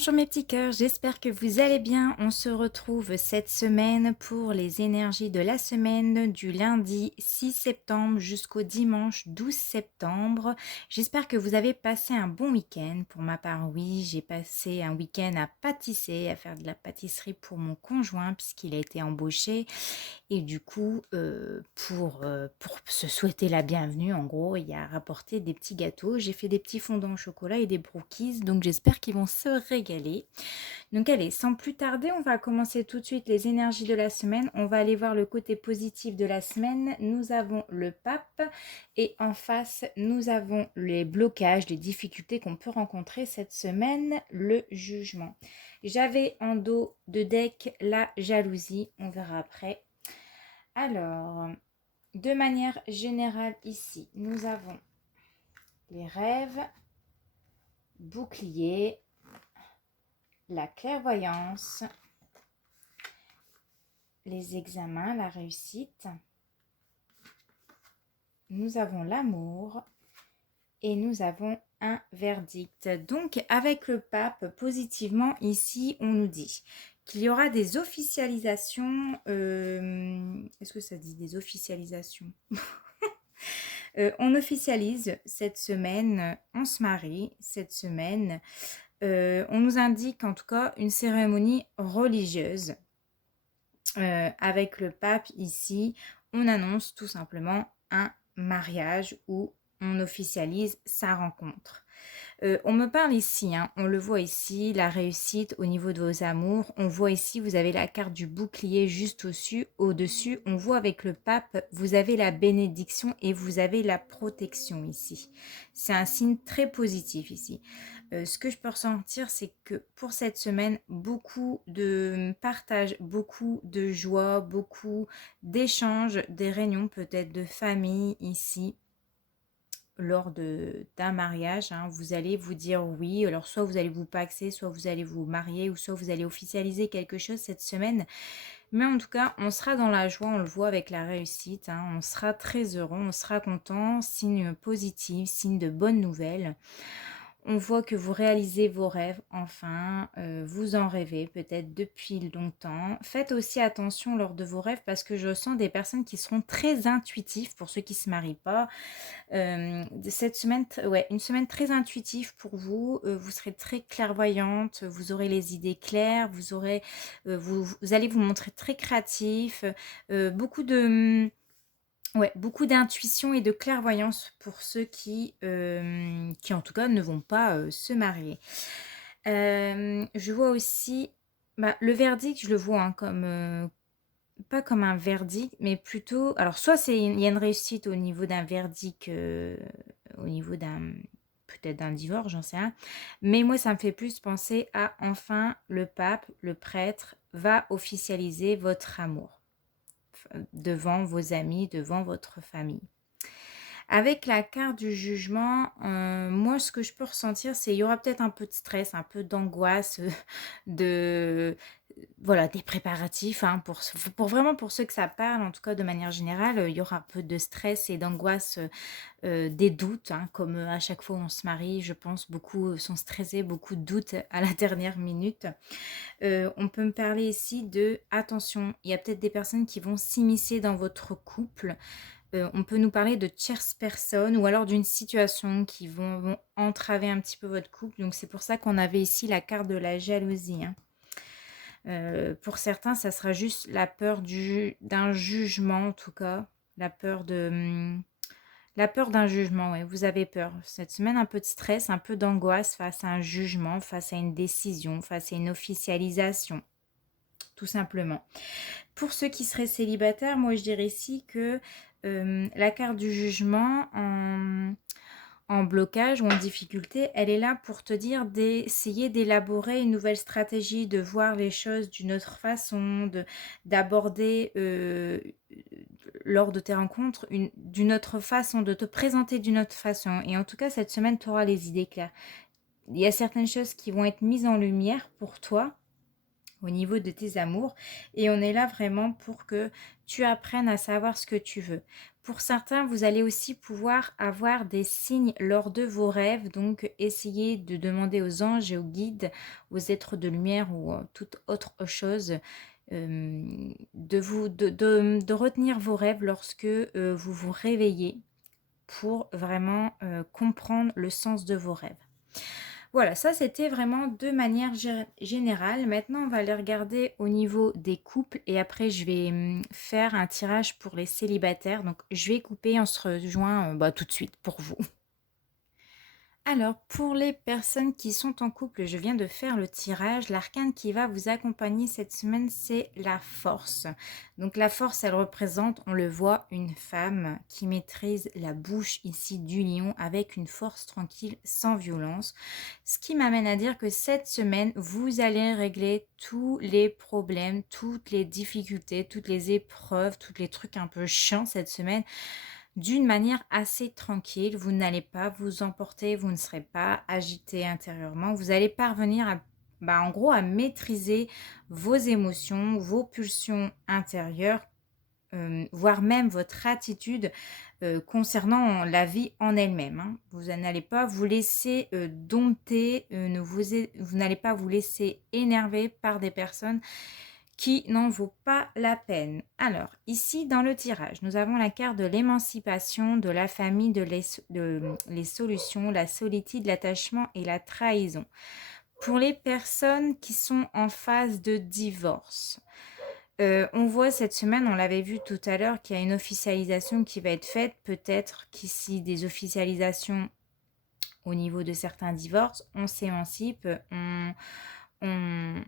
Bonjour mes petits cœurs, j'espère que vous allez bien. On se retrouve cette semaine pour les énergies de la semaine du lundi 6 septembre jusqu'au dimanche 12 septembre. J'espère que vous avez passé un bon week-end. Pour ma part, oui, j'ai passé un week-end à pâtisser, à faire de la pâtisserie pour mon conjoint puisqu'il a été embauché. Et du coup, pour se souhaiter la bienvenue, en gros, il a rapporté des petits gâteaux. J'ai fait des petits fondants au chocolat et des brookies, donc j'espère qu'ils vont se régaler. Donc allez, sans plus tarder, on va commencer tout de suite les énergies de la semaine. On va aller voir le côté positif de la semaine. Nous avons le pape et en face, nous avons les blocages, les difficultés qu'on peut rencontrer cette semaine, le jugement. J'avais en dos de deck la jalousie, on verra après. Alors, de manière générale ici, nous avons les rêves, bouclier, la clairvoyance, les examens, la réussite. Nous avons l'amour et nous avons un verdict. Donc, avec le pape, positivement, ici, on nous dit qu'il y aura des officialisations. Est-ce que ça dit des officialisations? On officialise cette semaine, on se marie cette semaine. On nous indique en tout cas une cérémonie religieuse. Avec le pape ici, on annonce tout simplement un mariage où on officialise sa rencontre. On me parle ici, hein, on le voit ici, la réussite au niveau de vos amours. On voit ici, vous avez la carte du bouclier juste au-dessus. On voit avec le pape, vous avez la bénédiction et vous avez la protection ici. C'est un signe très positif ici. Ce que je peux ressentir, c'est que pour cette semaine, beaucoup de partage, beaucoup de joie, beaucoup d'échanges, des réunions peut-être de famille ici lors d'un mariage, hein, vous allez vous dire oui, alors soit vous allez vous paxer, soit vous allez vous marier, ou soit vous allez officialiser quelque chose cette semaine. Mais en tout cas, on sera dans la joie, on le voit avec la réussite, hein, on sera très heureux, on sera content, signe positif, signe de bonnes nouvelles. On voit que vous réalisez vos rêves, enfin, vous en rêvez peut-être depuis longtemps. Faites aussi attention lors de vos rêves parce que je sens des personnes qui seront très intuitifs pour ceux qui ne se marient pas. Cette semaine, ouais, une semaine très intuitive pour vous. Vous serez très clairvoyante, vous aurez les idées claires, vous allez vous montrer très créatif. Beaucoup de, ouais, beaucoup d'intuition et de clairvoyance pour ceux qui en tout cas ne vont pas se marier. Je vois aussi, le verdict, je le vois hein, comme pas comme un verdict, mais plutôt, alors soit il y a une réussite au niveau d'un verdict, au niveau peut-être d'un divorce, j'en sais rien. Mais moi, ça me fait plus penser à enfin le pape, le prêtre, va officialiser votre amour devant vos amis, devant votre famille. Avec la carte du jugement, moi, ce que je peux ressentir, c'est qu'il y aura peut-être un peu de stress, un peu d'angoisse, de voilà, des préparatifs, hein, vraiment pour ceux que ça parle, en tout cas de manière générale, il y aura un peu de stress et d'angoisse, des doutes, hein, comme à chaque fois on se marie, je pense, beaucoup sont stressés, beaucoup de doutes à la dernière minute. On peut me parler ici de, attention, il y a peut-être des personnes qui vont s'immiscer dans votre couple. On peut nous parler de tierces personnes ou alors d'une situation qui vont entraver un petit peu votre couple. Donc c'est pour ça qu'on avait ici la carte de la jalousie, hein. Pour certains, ça sera juste la peur d'un jugement, en tout cas. La peur d'un jugement, ouais, vous avez peur. Cette semaine, un peu de stress, un peu d'angoisse face à un jugement, face à une décision, face à une officialisation, tout simplement. Pour ceux qui seraient célibataires, moi je dirais ici que la carte du jugement en blocage ou en difficulté, elle est là pour te dire d'essayer d'élaborer une nouvelle stratégie, de voir les choses d'une autre façon, d'aborder lors de tes rencontres d'une autre façon, de te présenter d'une autre façon. Et en tout cas, cette semaine, tu auras les idées claires. Il y a certaines choses qui vont être mises en lumière pour toi, au niveau de tes amours. Et on est là vraiment pour que tu apprennes à savoir ce que tu veux. Pour certains, vous allez aussi pouvoir avoir des signes lors de vos rêves. Donc, essayez de demander aux anges et aux guides, aux êtres de lumière ou toute autre chose, de retenir vos rêves lorsque vous vous réveillez pour vraiment comprendre le sens de vos rêves. Voilà, ça c'était vraiment de manière générale. Maintenant, on va aller regarder au niveau des couples et après je vais faire un tirage pour les célibataires. Donc je vais couper, on se rejoint tout de suite pour vous. Alors, pour les personnes qui sont en couple, je viens de faire le tirage. L'arcane qui va vous accompagner cette semaine, c'est la force. Donc la force, elle représente, on le voit, une femme qui maîtrise la bouche ici du lion avec une force tranquille, sans violence. Ce qui m'amène à dire que cette semaine, vous allez régler tous les problèmes, toutes les difficultés, toutes les épreuves, tous les trucs un peu chiants cette semaine d'une manière assez tranquille. Vous n'allez pas vous emporter, vous ne serez pas agité intérieurement. Vous allez parvenir à, en gros, à maîtriser vos émotions, vos pulsions intérieures, voire même votre attitude concernant la vie en elle-même. Hein. Vous n'allez pas vous laisser dompter, vous n'allez pas vous laisser énerver par des personnes qui n'en vaut pas la peine. Alors, ici, dans le tirage, nous avons la carte de l'émancipation, de la famille, de les solutions, la solitude, l'attachement et la trahison. Pour les personnes qui sont en phase de divorce, on voit cette semaine, on l'avait vu tout à l'heure, qu'il y a une officialisation qui va être faite. Peut-être qu'ici, des officialisations au niveau de certains divorces, on s'émancipe, on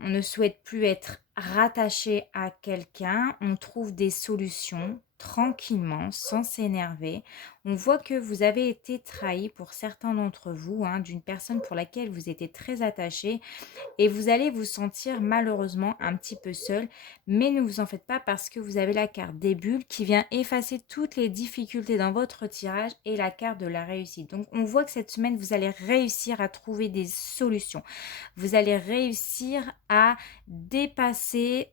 ne souhaite plus être rattaché à quelqu'un, on trouve des solutions tranquillement, sans s'énerver. On voit que vous avez été trahi pour certains d'entre vous, hein, d'une personne pour laquelle vous étiez très attaché et vous allez vous sentir malheureusement un petit peu seul, mais ne vous en faites pas parce que vous avez la carte des bulles qui vient effacer toutes les difficultés dans votre tirage et la carte de la réussite. Donc on voit que cette semaine, vous allez réussir à trouver des solutions. Vous allez réussir à dépasser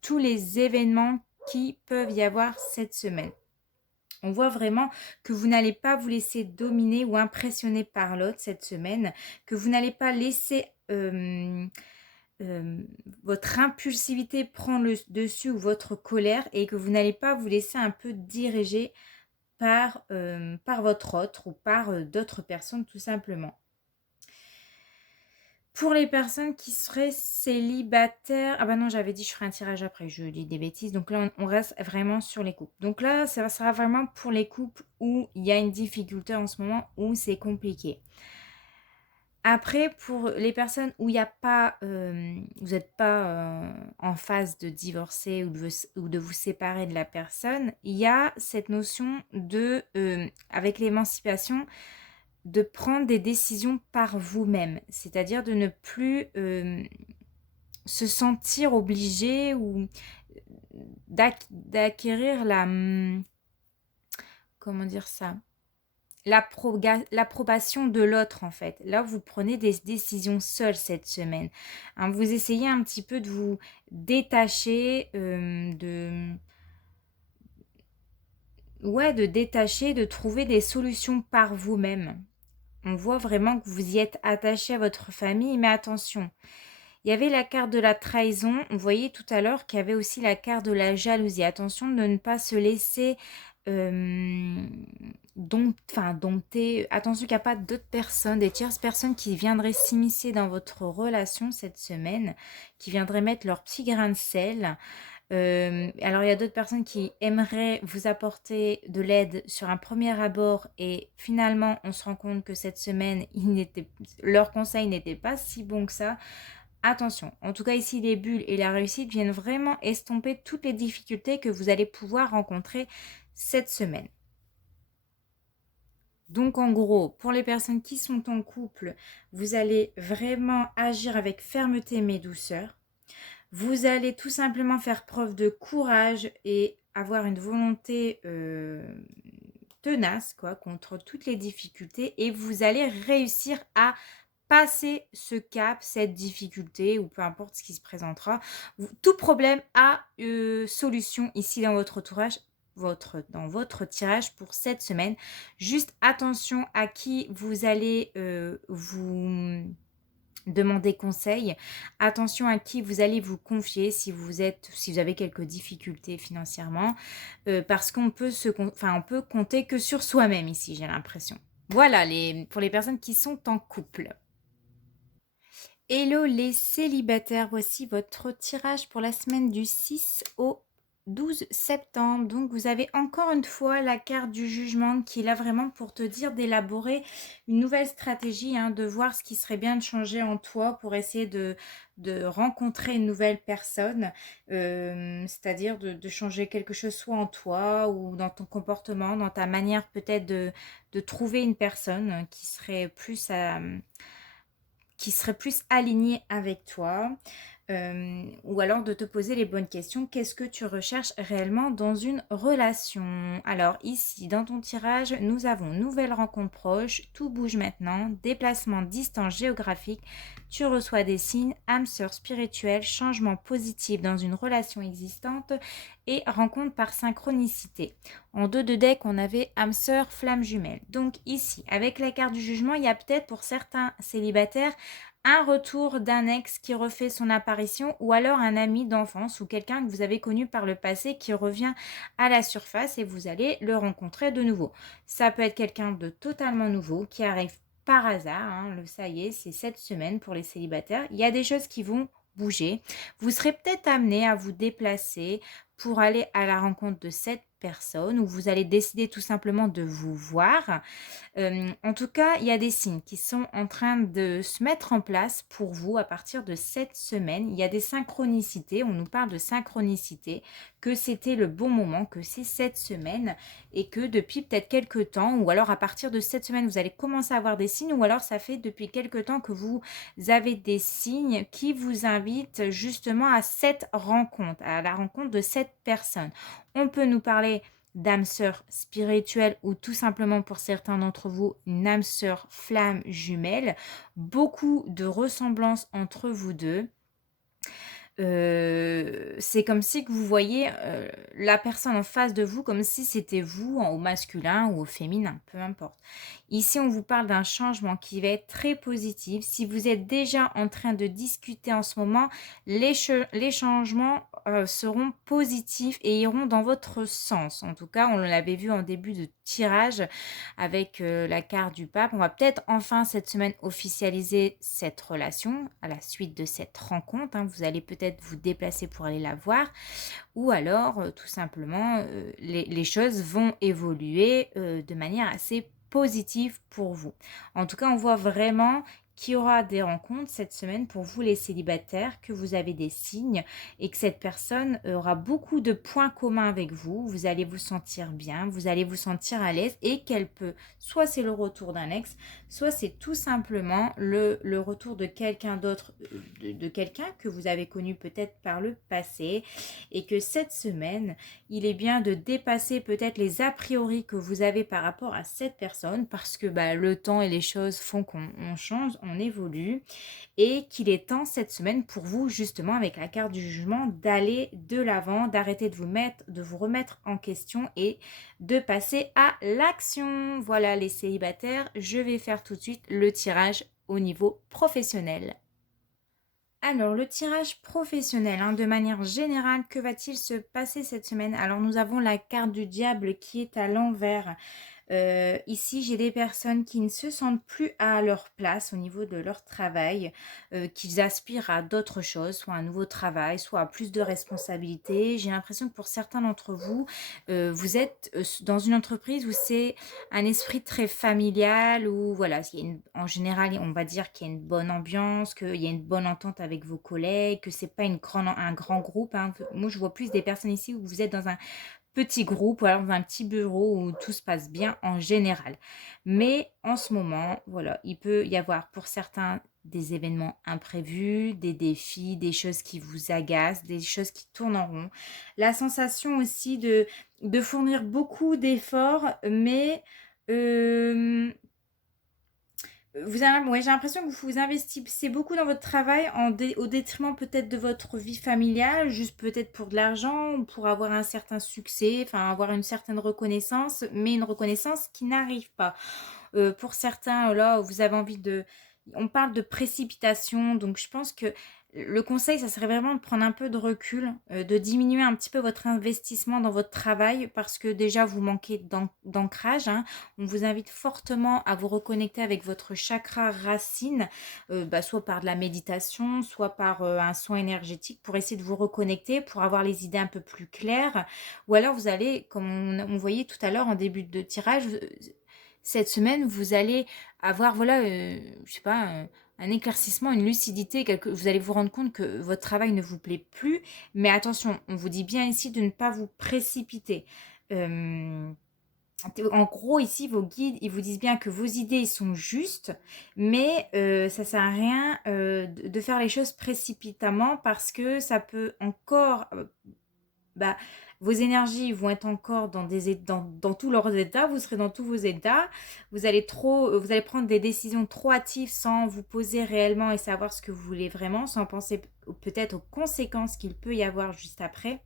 tous les événements qui peuvent y avoir cette semaine. On voit vraiment que vous n'allez pas vous laisser dominer ou impressionner par l'autre cette semaine, que vous n'allez pas laisser votre impulsivité prendre le dessus ou votre colère et que vous n'allez pas vous laisser un peu diriger par votre autre ou par d'autres personnes tout simplement. Pour les personnes qui seraient célibataires... Ah bah non, j'avais dit je ferai un tirage après, je dis des bêtises. Donc là, on reste vraiment sur les couples. Donc là, ça sera vraiment pour les couples où il y a une difficulté en ce moment, où c'est compliqué. Après, pour les personnes où il n'y a pas, vous n'êtes pas en phase de divorcer ou de vous séparer de la personne, il y a cette notion de, avec l'émancipation, de prendre des décisions par vous-même, c'est-à-dire de ne plus se sentir obligé ou d'acquérir comment dire ça, l'approbation de l'autre en fait. Là, vous prenez des décisions seules cette semaine. Hein, vous essayez un petit peu de vous détacher, de trouver des solutions par vous-même. On voit vraiment que vous y êtes attaché à votre famille, mais attention, il y avait la carte de la trahison. On voyait tout à l'heure qu'il y avait aussi la carte de la jalousie. Attention de ne pas se laisser dompter. Attention qu'il n'y a pas d'autres personnes, des tierces personnes qui viendraient s'immiscer dans votre relation cette semaine, qui viendraient mettre leur petit grain de sel. Alors, il y a d'autres personnes qui aimeraient vous apporter de l'aide sur un premier abord et finalement, on se rend compte que cette semaine, leur conseil n'était pas si bon que ça. Attention, en tout cas ici, les bulles et la réussite viennent vraiment estomper toutes les difficultés que vous allez pouvoir rencontrer cette semaine. Donc en gros, pour les personnes qui sont en couple, vous allez vraiment agir avec fermeté mais douceur. Vous allez tout simplement faire preuve de courage et avoir une volonté tenace contre toutes les difficultés et vous allez réussir à passer ce cap, cette difficulté ou peu importe ce qui se présentera. Tout problème a solution ici dans votre entourage, dans votre tirage pour cette semaine. Juste attention à qui vous allez vous demander conseil. Attention à qui vous allez vous confier si vous avez quelques difficultés financièrement, parce qu'on peut on peut compter que sur soi-même ici, j'ai l'impression. Voilà, pour les personnes qui sont en couple. Hello les célibataires, voici votre tirage pour la semaine du 6 au 12 septembre. Donc vous avez encore une fois la carte du jugement qui est là vraiment pour te dire d'élaborer une nouvelle stratégie, hein, de voir ce qui serait bien de changer en toi pour essayer de rencontrer une nouvelle personne, c'est-à-dire de changer quelque chose soit en toi ou dans ton comportement, dans ta manière peut-être de trouver une personne qui serait plus aligné avec toi, ou alors de te poser les bonnes questions. Qu'est-ce que tu recherches réellement dans une relation? Alors ici, dans ton tirage, nous avons nouvelle rencontre proche, tout bouge maintenant, déplacement distance géographique, tu reçois des signes, âme sœur spirituelle, changement positif dans une relation existante et rencontre par synchronicité. En dos de deck, on avait âme sœur, flamme jumelle. Donc ici, avec la carte du jugement, il y a peut-être pour certains célibataires un retour d'un ex qui refait son apparition ou alors un ami d'enfance ou quelqu'un que vous avez connu par le passé qui revient à la surface et vous allez le rencontrer de nouveau. Ça peut être quelqu'un de totalement nouveau qui arrive par hasard, hein, ça y est, c'est cette semaine pour les célibataires. Il y a des choses qui vont bouger. Vous serez peut-être amené à vous déplacer pour aller à la rencontre de cette personne ou vous allez décider tout simplement de vous voir. En tout cas, il y a des signes qui sont en train de se mettre en place pour vous à partir de cette semaine. Il y a des synchronicités, on nous parle de synchronicité, que c'était le bon moment, que c'est cette semaine et que depuis peut-être quelques temps, ou alors à partir de cette semaine, vous allez commencer à avoir des signes, ou alors ça fait depuis quelques temps que vous avez des signes qui vous invitent justement à cette rencontre, à la rencontre de cette personne. On peut nous parler d'âme sœur spirituelle ou tout simplement pour certains d'entre vous une âme sœur flamme jumelle. Beaucoup de ressemblances entre vous deux. C'est comme si que vous voyez la personne en face de vous comme si c'était vous au masculin ou au féminin, peu importe. Ici, on vous parle d'un changement qui va être très positif. Si vous êtes déjà en train de discuter en ce moment, les changements seront positifs et iront dans votre sens. En tout cas, on l'avait vu en début de tirage avec la carte du pape. On va peut-être enfin cette semaine officialiser cette relation à la suite de cette rencontre, hein. Vous allez peut-être vous déplacer pour aller la voir ou alors tout simplement les choses vont évoluer de manière assez positive pour vous. En tout cas, on voit vraiment qu'il y aura des rencontres cette semaine pour vous les célibataires, que vous avez des signes et que cette personne aura beaucoup de points communs avec vous. Vous allez vous sentir bien, vous allez vous sentir à l'aise et qu'elle peut, soit c'est le retour d'un ex, soit c'est tout simplement le retour de quelqu'un d'autre, de quelqu'un que vous avez connu peut-être par le passé et que cette semaine, il est bien de dépasser peut-être les a priori que vous avez par rapport à cette personne parce que le temps et les choses font qu'on change, on évolue et qu'il est temps cette semaine pour vous justement avec la carte du jugement d'aller de l'avant, d'arrêter de vous remettre en question et de passer à l'action. Voilà les célibataires, je vais faire tout de suite le tirage au niveau professionnel. Alors, le tirage professionnel, hein, de manière générale, que va-t-il se passer cette semaine? Alors, nous avons la carte du diable qui est à l'envers. Ici, j'ai des personnes qui ne se sentent plus à leur place au niveau de leur travail, qu'ils aspirent à d'autres choses, soit un nouveau travail, soit à plus de responsabilités. J'ai l'impression que pour certains d'entre vous, vous êtes dans une entreprise où c'est un esprit très familial, où voilà, en général, on va dire qu'il y a une bonne ambiance, qu'il y a une bonne entente avec vos collègues, que c'est pas un grand groupe, hein. Moi, je vois plus des personnes ici où vous êtes dans un petit groupe ou alors dans un petit bureau où tout se passe bien en général. Mais en ce moment, voilà, il peut y avoir pour certains des événements imprévus, des défis, des choses qui vous agacent, des choses qui tournent en rond. La sensation aussi de fournir beaucoup d'efforts, mais Ouais, j'ai l'impression que vous vous investissez beaucoup dans votre travail au détriment peut-être de votre vie familiale, juste peut-être pour de l'argent, ou pour avoir un certain succès, enfin avoir une certaine reconnaissance, mais une reconnaissance qui n'arrive pas. Pour certains, là, vous avez envie de... On parle de précipitation, donc je pense que le conseil, ça serait vraiment de prendre un peu de recul, de diminuer un petit peu votre investissement dans votre travail, parce que déjà, vous manquez d'ancrage, hein. On vous invite fortement à vous reconnecter avec votre chakra racine, soit par de la méditation, soit par un soin énergétique, pour essayer de vous reconnecter, pour avoir les idées un peu plus claires. Ou alors, vous allez, comme on voyait tout à l'heure en début de tirage, cette semaine, vous allez avoir, voilà, je sais pas, un éclaircissement, une lucidité, vous allez vous rendre compte que votre travail ne vous plaît plus. Mais attention, on vous dit bien ici de ne pas vous précipiter. Euh, En gros, ici, vos guides, ils vous disent bien que vos idées sont justes, mais ça ne sert à rien de faire les choses précipitamment, parce que ça peut encore bah, vos énergies vont être encore dans tous leurs états, vous serez dans tous vos états, vous allez prendre des décisions trop hâtives sans vous poser réellement et savoir ce que vous voulez vraiment, sans penser peut-être aux conséquences qu'il peut y avoir juste après.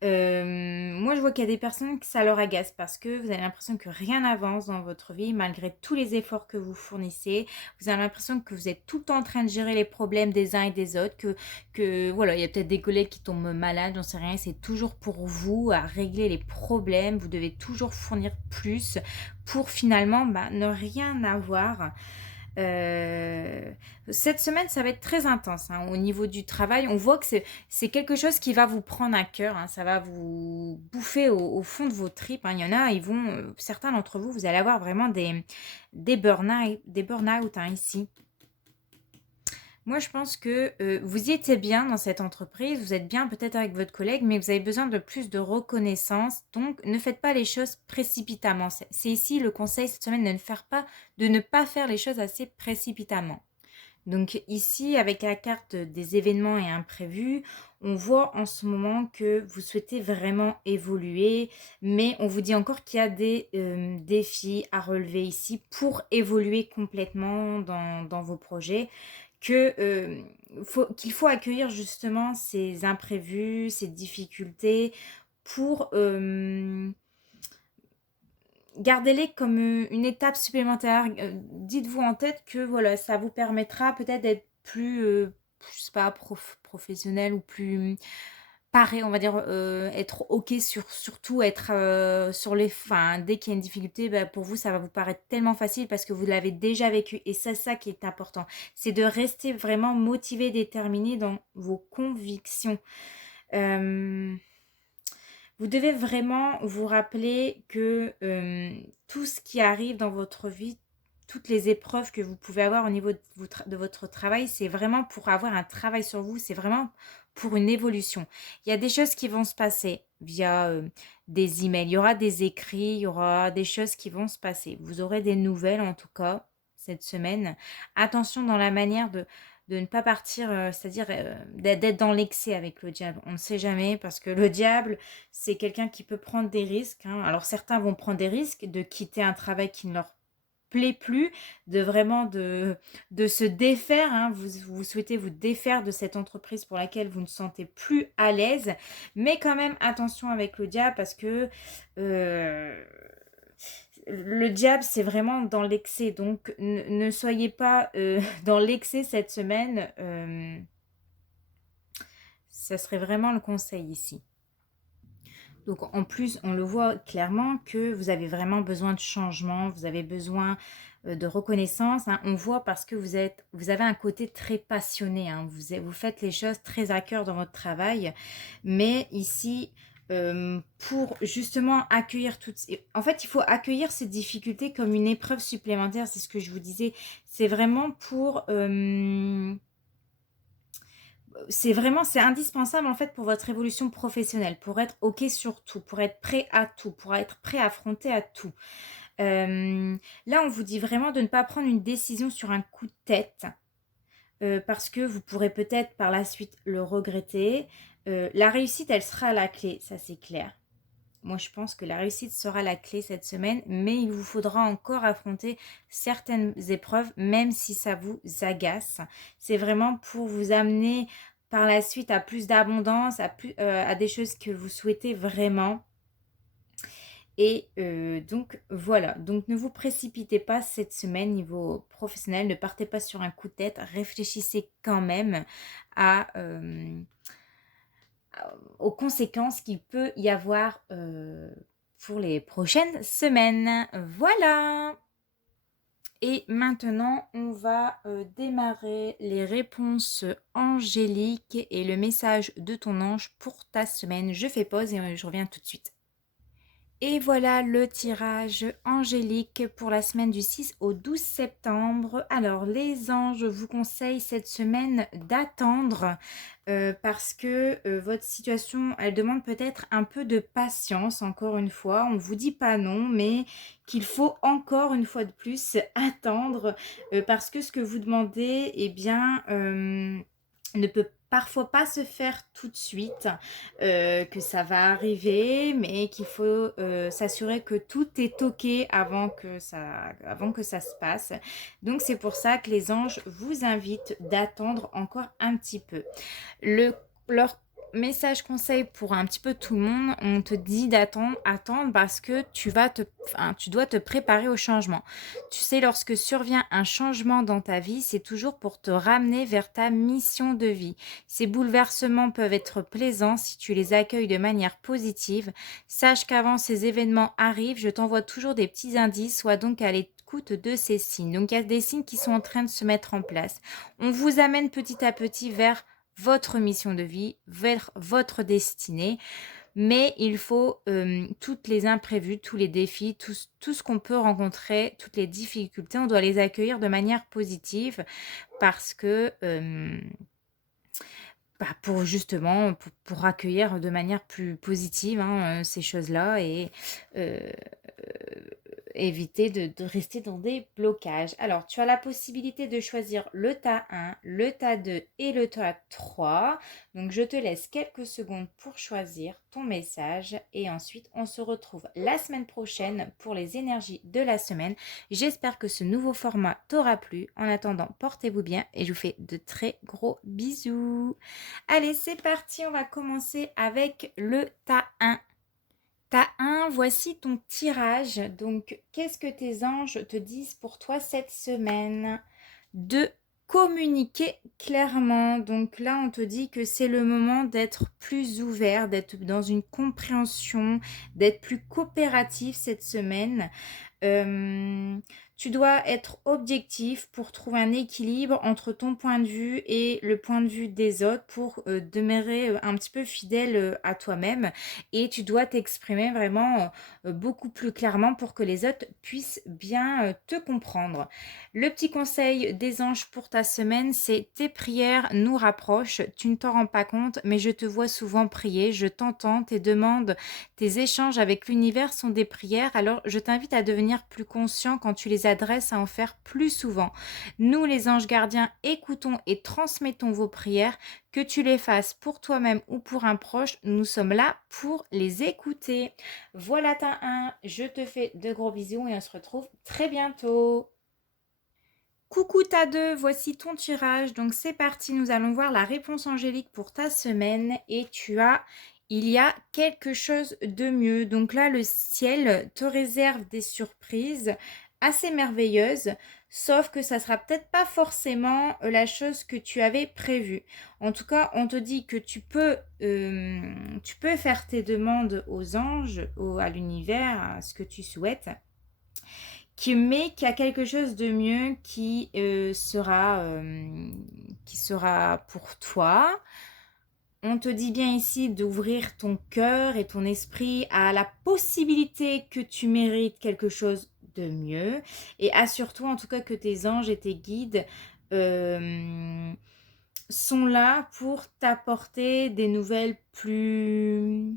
Moi, je vois qu'il y a des personnes que ça leur agace, parce que vous avez l'impression que rien n'avance dans votre vie malgré tous les efforts que vous fournissez. Vous avez l'impression que vous êtes tout le temps en train de gérer les problèmes des uns et des autres, que voilà, il y a peut-être des collègues qui tombent malades, j'en sais rien. C'est toujours pour vous à régler les problèmes. Vous devez toujours fournir plus pour finalement ne rien avoir. Euh, Cette semaine, ça va être très intense, hein, au niveau du travail. On voit que c'est quelque chose qui va vous prendre à cœur, hein, ça va vous bouffer au fond de vos tripes, hein. Il y en a, certains d'entre vous, vous allez avoir vraiment des burn-out, hein, ici. Moi, je pense que vous y étiez bien dans cette entreprise, vous êtes bien peut-être avec votre collègue, mais vous avez besoin de plus de reconnaissance. Donc, ne faites pas les choses précipitamment. C'est ici le conseil cette semaine, de ne pas faire les choses assez précipitamment. Donc ici, avec la carte des événements et imprévus, on voit en ce moment que vous souhaitez vraiment évoluer, mais on vous dit encore qu'il y a des défis à relever ici pour évoluer complètement dans vos projets, qu'il faut accueillir justement ces imprévus, ces difficultés pour... gardez-les comme une étape supplémentaire. Dites-vous en tête que voilà, ça vous permettra peut-être d'être plus, je sais pas, professionnel, ou plus paré, on va dire, être OK surtout être sur les... Enfin, dès qu'il y a une difficulté, pour vous, ça va vous paraître tellement facile parce que vous l'avez déjà vécu. Et c'est ça qui est important. C'est de rester vraiment motivé, déterminé dans vos convictions. Euh, Vous devez vraiment vous rappeler que tout ce qui arrive dans votre vie, toutes les épreuves que vous pouvez avoir au niveau de votre travail, c'est vraiment pour avoir un travail sur vous, c'est vraiment pour une évolution. Il y a des choses qui vont se passer via des emails, il y aura des écrits, il y aura des choses qui vont se passer. Vous aurez des nouvelles en tout cas cette semaine. Attention dans la manière de ne pas partir, c'est-à-dire d'être dans l'excès avec le diable. On ne sait jamais, parce que le diable, c'est quelqu'un qui peut prendre des risques, hein. Alors certains vont prendre des risques de quitter un travail qui ne leur plaît plus, de se défaire, hein. Vous souhaitez vous défaire de cette entreprise pour laquelle vous ne sentez plus à l'aise. Mais quand même, attention avec le diable, parce que le diable, c'est vraiment dans l'excès. Donc, ne soyez pas dans l'excès cette semaine. Ça serait vraiment le conseil ici. Donc en plus, on le voit clairement que vous avez vraiment besoin de changement, vous avez besoin de reconnaissance, hein. On voit parce que vous avez un côté très passionné, hein. Vous faites les choses très à cœur dans votre travail. Mais ici, pour justement accueillir En fait, il faut accueillir ces difficultés comme une épreuve supplémentaire, c'est ce que je vous disais. C'est vraiment pour... c'est indispensable en fait pour votre évolution professionnelle, pour être OK sur tout, pour être prêt à tout, pour être prêt à affronter à tout. Là, on vous dit vraiment de ne pas prendre une décision sur un coup de tête, parce que vous pourrez peut-être par la suite le regretter. La réussite, elle sera à la clé, ça c'est clair. moi je pense que la réussite sera la clé cette semaine, mais il vous faudra encore affronter certaines épreuves, même si ça vous agace. C'est vraiment pour vous amener par la suite à plus d'abondance, à des choses que vous souhaitez vraiment. Et donc voilà, donc ne vous précipitez pas cette semaine niveau professionnel, ne partez pas sur un coup de tête, réfléchissez quand même à, aux conséquences qu'il peut y avoir pour les prochaines semaines. Voilà. Et maintenant, on va démarrer les réponses angéliques et le message de ton ange pour ta semaine. Je fais pause et je reviens tout de suite. Et voilà le tirage angélique pour la semaine du 6 au 12 septembre. Alors les anges vous conseillent cette semaine d'attendre parce que votre situation, elle demande peut-être un peu de patience, encore une fois. On ne vous dit pas non, mais qu'il faut encore une fois de plus attendre parce que ce que vous demandez, eh bien, ne peut parfois pas se faire tout de suite, que ça va arriver, mais qu'il faut s'assurer que tout est ok avant que ça se passe. Donc c'est pour ça que les anges vous invitent d'attendre encore un petit peu. Leur message conseil pour un petit peu tout le monde, on te dit attendre parce que tu dois te préparer au changement. Tu sais, lorsque survient un changement dans ta vie, c'est toujours pour te ramener vers ta mission de vie. Ces bouleversements peuvent être plaisants si tu les accueilles de manière positive. Sache qu'avant ces événements arrivent, je t'envoie toujours des petits indices, sois donc à l'écoute de ces signes. Donc il y a des signes qui sont en train de se mettre en place. On vous amène petit à petit vers votre mission de vie, vers votre destinée. Mais il faut toutes les imprévus, tous les défis, tout ce qu'on peut rencontrer, toutes les difficultés, on doit les accueillir de manière positive parce que pour justement, pour accueillir de manière plus positive ces choses-là et éviter de rester dans des blocages. Alors, tu as la possibilité de choisir le tas 1, le tas 2 et le tas 3. Donc, je te laisse quelques secondes pour choisir ton message et ensuite, on se retrouve la semaine prochaine pour les énergies de la semaine. J'espère que ce nouveau format t'aura plu. En attendant, portez-vous bien et je vous fais de très gros bisous. Allez, c'est parti, on va commencer avec le tas 1. Tas 1, voici ton tirage. Donc, qu'est-ce que tes anges te disent pour toi cette semaine? De communiquer clairement. Donc là, on te dit que c'est le moment d'être plus ouvert, d'être dans une compréhension, d'être plus coopératif cette semaine. Tu dois être objectif pour trouver un équilibre entre ton point de vue et le point de vue des autres pour demeurer un petit peu fidèle à toi-même et tu dois t'exprimer vraiment beaucoup plus clairement pour que les autres puissent bien te comprendre. Le petit conseil des anges pour ta semaine, c'est tes prières nous rapprochent. Tu ne t'en rends pas compte, mais je te vois souvent prier, je t'entends, tes demandes, tes échanges avec l'univers sont des prières, alors je t'invite à devenir plus conscient quand tu les adresses, à en faire plus souvent. Nous, les anges gardiens, écoutons et transmettons vos prières, que tu les fasses pour toi-même ou pour un proche, nous sommes là pour les écouter. Voilà ta 1, je te fais de gros bisous et on se retrouve très bientôt. Coucou ta 2, voici ton tirage. Donc c'est parti, nous allons voir la réponse angélique pour ta semaine et il y a quelque chose de mieux. Donc là, le ciel te réserve des surprises assez merveilleuses, sauf que ça sera peut-être pas forcément la chose que tu avais prévue. En tout cas, on te dit que tu peux faire tes demandes aux anges, à l'univers, à ce que tu souhaites, mais qu'il y a quelque chose de mieux qui sera pour toi. On te dit bien ici d'ouvrir ton cœur et ton esprit à la possibilité que tu mérites quelque chose de mieux. Et assure-toi en tout cas que tes anges et tes guides sont là pour t'apporter des nouvelles plus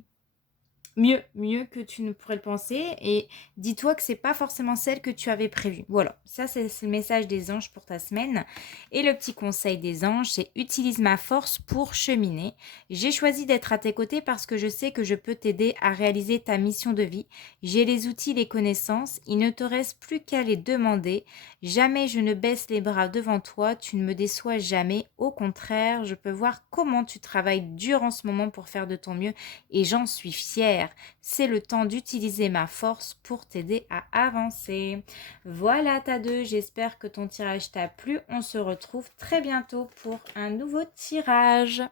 mieux que tu ne pourrais le penser et dis-toi que c'est pas forcément celle que tu avais prévue. Voilà, ça c'est le message des anges pour ta semaine. Et le petit conseil des anges, c'est utilise ma force pour cheminer. J'ai choisi d'être à tes côtés parce que je sais que je peux t'aider à réaliser ta mission de vie. J'ai les outils, les connaissances, il ne te reste plus qu'à les demander. Jamais je ne baisse les bras devant toi, tu ne me déçois jamais. Au contraire, je peux voir comment tu travailles dur en ce moment pour faire de ton mieux et j'en suis fière. C'est le temps d'utiliser ma force pour t'aider à avancer. Voilà ta 2, j'espère que ton tirage t'a plu. On se retrouve très bientôt pour un nouveau tirage.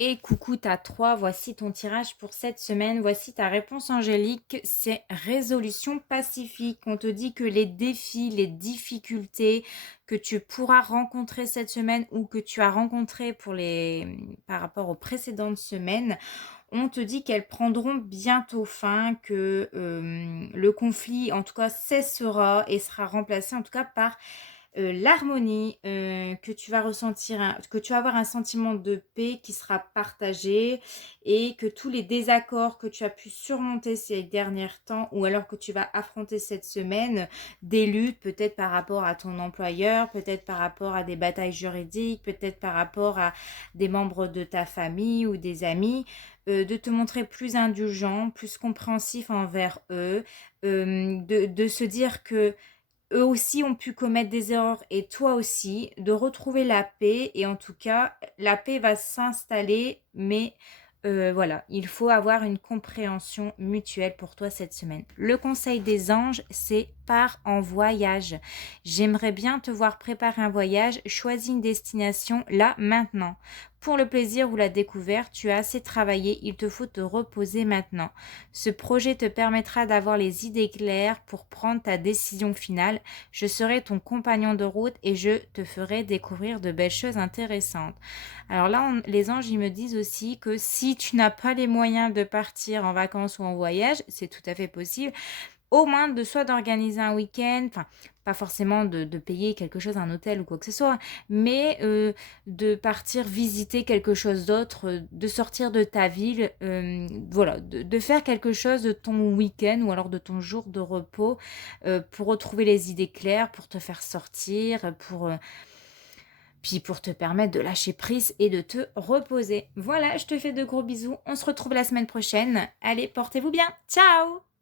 Et coucou ta 3, voici ton tirage pour cette semaine. Voici ta réponse angélique, c'est résolution pacifique. On te dit que les défis, les difficultés que tu pourras rencontrer cette semaine ou que tu as rencontrées par rapport aux précédentes semaines, on te dit qu'elles prendront bientôt fin, que le conflit en tout cas cessera et sera remplacé en tout cas par l'harmonie, que tu vas ressentir, que tu vas avoir un sentiment de paix qui sera partagé et que tous les désaccords que tu as pu surmonter ces derniers temps ou alors que tu vas affronter cette semaine, des luttes peut-être par rapport à ton employeur, peut-être par rapport à des batailles juridiques, peut-être par rapport à des membres de ta famille ou des amis, de te montrer plus indulgent, plus compréhensif envers eux, de se dire que eux aussi ont pu commettre des erreurs et toi aussi, de retrouver la paix et en tout cas, la paix va s'installer, mais voilà, il faut avoir une compréhension mutuelle pour toi cette semaine. Le conseil des anges, c'est pars en voyage. J'aimerais bien te voir préparer un voyage, choisis une destination là, maintenant. Pour le plaisir ou la découverte, tu as assez travaillé, il te faut te reposer maintenant. Ce projet te permettra d'avoir les idées claires pour prendre ta décision finale. Je serai ton compagnon de route et je te ferai découvrir de belles choses intéressantes. Alors là, les anges, ils me disent aussi que si tu n'as pas les moyens de partir en vacances ou en voyage, c'est tout à fait possible, au moins de soit d'organiser un week-end, enfin pas forcément de payer quelque chose, un hôtel ou quoi que ce soit, mais de partir visiter quelque chose d'autre, de sortir de ta ville, voilà, de faire quelque chose de ton week-end ou alors de ton jour de repos pour retrouver les idées claires, pour te faire sortir, puis pour te permettre de lâcher prise et de te reposer. Voilà, je te fais de gros bisous. On se retrouve la semaine prochaine. Allez, portez-vous bien. Ciao!